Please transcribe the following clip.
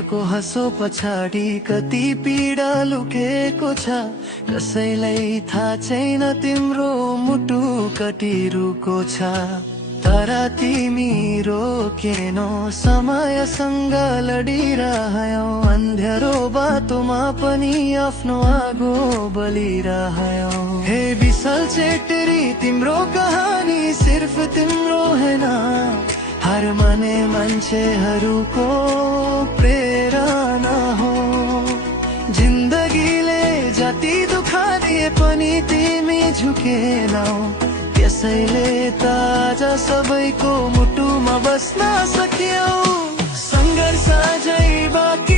भाग्यको हँसो पछाडि कति पीडा लुकेको छ। कसैलाई थाहा छैन तिम्रो मुटु कटिरुको छ। तर तिमी रोकेनौ, समयसँग लडिरह्यौ। अन्ध्यारो बाटोमा पनि आफ्नो आगो बलिरह्यौ। हे विशाल चेत्री, तिम्रो कहानी सिर्फ तिम्रो हैन, हर माने मान्छेहरूको प्रेरणा हो। जिन्दगीले जति दुःख दिए पनि तिमी झुकेनौ, त्यसैले त आज सबैको मुटुमा बस्न सक्यौ। संघर्ष जै बाटो